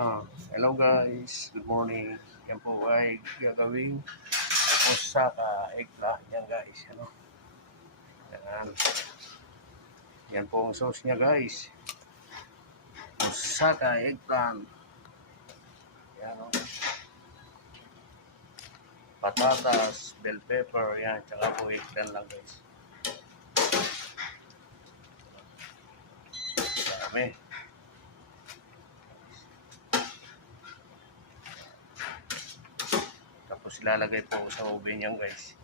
Hello guys, good morning. Yan po ay gagawing moussaka eggplant. Yan guys, ano? Yan. Yan po ang sauce niya guys. Moussaka eggplant. Yan o. Patatas, bell pepper, yan. Tsaka po eggplant lang guys. Dami. Tapos ilalagay po sa oven yan guys.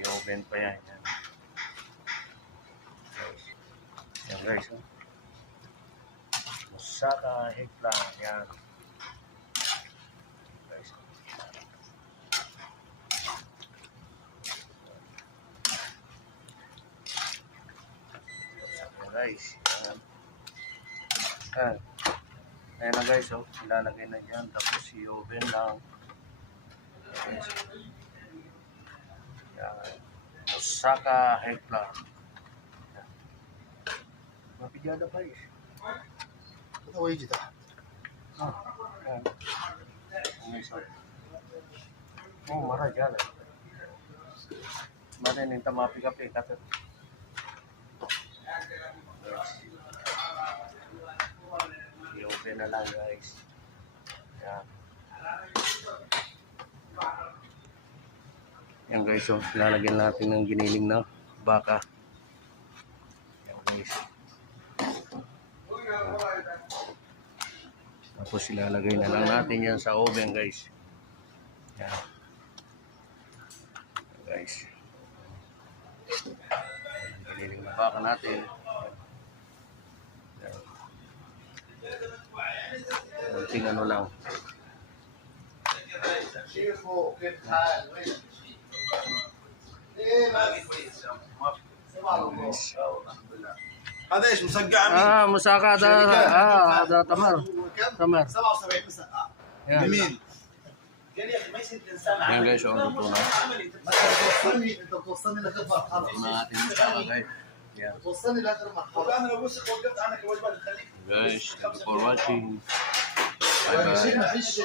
Yung oven pa yan. Yan guys. Oh. Moussaka eggplant. Yan. Guys. Yan guys. Yan. Yan. Ayan na guys. Oh. Ilalagay na dyan. Tapos i-oven lang. Yan. Moussaka eggplant. Mapijada pa eh. Ito ay dito. Yan. Oh, marah dyan eh. Mana ninta mapi-kapi kata. I-open na lang guys. Yan. Yan guys, so lalagyan natin ng giniling na baka. Yan guys. Tapos ilalagay na lang natin yan sa oven guys. Yan. Yan guys. Giniling na baka natin. Yan. Kunting ano lang. هذا ايش مسقع مين؟ مساقة هذا تمر. تمر 77 مسقع جميل. قال يا اخي ما يصير الانسان Yan guys, so luto na. انت توصلني لاكبر مرحله. Ito na natin yung saka guys. Yan. توصلني لاخر مرحله. انا لو بس وقفت عنك الوجبات الخليج. Guys, thank you for watching. ما فيش